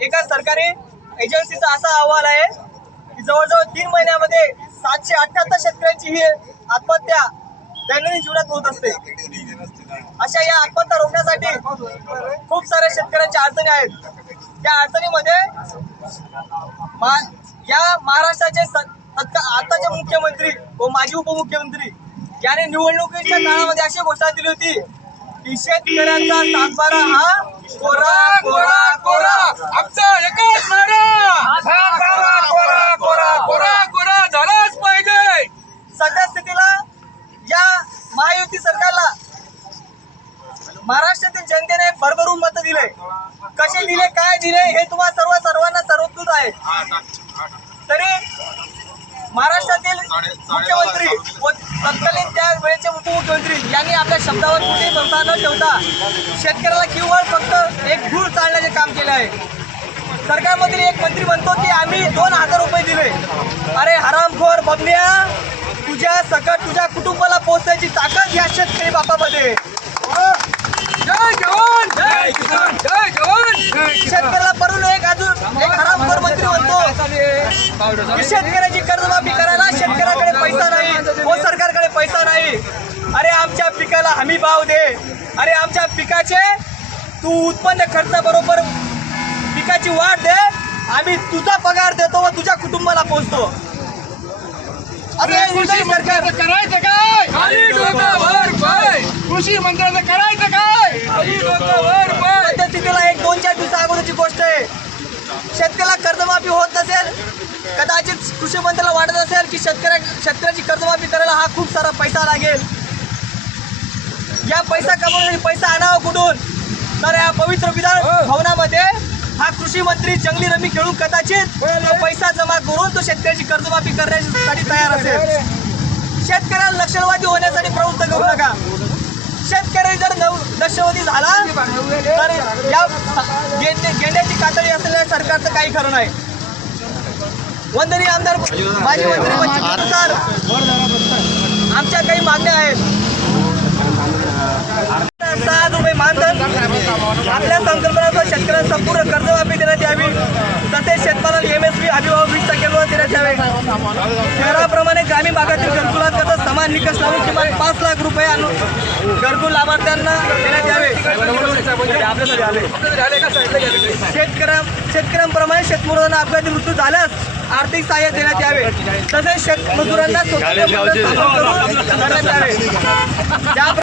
एका सरकारी एजन्सीचा असा अहवाल आहे की जवळजवळ तीन महिन्यामध्ये सातशे अठ्याहत्तर शेतकऱ्यांची ही आत्महत्या दैनंदिन जीवनात होत असते. अशा या आत्महत्या रोखण्यासाठी खूप साऱ्या शेतकऱ्यांच्या अडचणी आहेत. त्या अडचणीमध्ये मा- या महाराष्ट्राचे आताचे मुख्यमंत्री व माजी उपमुख्यमंत्री याने निवडणुकीच्या काळामध्ये अशी घोषणा दिली होती की शेतकऱ्यांचा सातबारा हा कोरा कोरा कोरा. आमचा एकच नारा. कोरा कोरा कोरा कोरा कोरा. झालाच पाहिजे. सध्या स्थितीला या महायुती सरकारला महाराष्ट्रातील जनतेने भरभरून मत दिले कसे दिले काय दिले हे तुम्हा सर्व सर्वांना सर्वकृत आहे. तरी महाराष्ट्रातील मुख्यमंत्री व तत्कालीन त्या वेळेचे उपमुख्यमंत्री यांनी आपल्या शब्दावर कुठेही भरता न ठेवता शेतकऱ्याला केवळ फक्त एक धूळ चालण्याचे काम केले आहे. सरकारमधील एक मंत्री म्हणतो की आम्ही दोन हजार रुपये दिले. अरे हरामखोर बबन्या तुझ्या सकट तुझ्या कुटुंबाला पोहोचण्याची ताकद या शेतकरी बापामध्ये जय जवान जय किसान जय जवान जय किसान शेतकऱ्याला पडून एक अजून एक हरामखोर मंत्री म्हणतो की शेतकऱ्याची कर्जमाफी करायला शेतकऱ्याकडे पैसा नाही व सरकारकडे पैसा नाही. अरे आमच्या पिकाला हमी भाव दे. अरे आमच्या पिकाचे तू उत्पन्न खर्च बरोबर पिकाची वाढ दे. आम्ही तुझा पगार देतो व तुझ्या कुटुंबाला पोहोचतो. कृषी सरकार. मंत्र्याचं करायचं काय? कृषी मंत्र्याचं करायचं काय खाली डोकं वर पाय सध्या स्थितीला एक दोन चार दिवसा अगोदरची गोष्ट आहे शेतकऱ्याला कर्जमाफी होत नसेल कदाचित कृषी मंत्र्याला वाटत असेल की शेतकऱ्या शेतकऱ्याची कर्जमाफी करायला हा खूप सारा पैसा लागेल. या पैसा कमवण्यासाठी पैसा आणावा कुठून? तर या पवित्र विधान भवनामध्ये हा कृषी मंत्री जंगली रमी खेळून कदाचित तो पैसा जमा करून तो शेतकऱ्याची कर्जमाफी करण्यासाठी तयार असेल. शेतकऱ्याला लक्षणवादी होण्यासाठी प्रवृत्त करू नका. शेतकरी जर लक्षवधी झाला तर या गेंडे- गेंड्याची कातडी असलेल्या सरकारचं काही खरं नाही. वंदनीय आमदार माजी मंत्री बच्चूनुसार आमच्या काही मागण्या आहेत. सहा रुपये मानधन. आपल्या संकल्पनानुसार शेतकऱ्यांना संपूर्ण कर्जमाफी देण्यात यावी. तसेच शेतमालाला एम एस पी हमीभाव वीस टक्के लोन देण्यात यावे. शहराप्रमाणे ग्रामीण भागातील घरकुलात करता समान निकष लावून किमान पाच लाख रुपये आणून घरकुल लाभार्थ्यांना देण्यात यावे. शेतकऱ्या शेतकऱ्यांप्रमाणे शेतमजुरांना अपघाती मृत्यू झाल्यास आर्थिक सहाय्य देण्यात यावे. तसेच शेतमजुरांना स्वतंत्र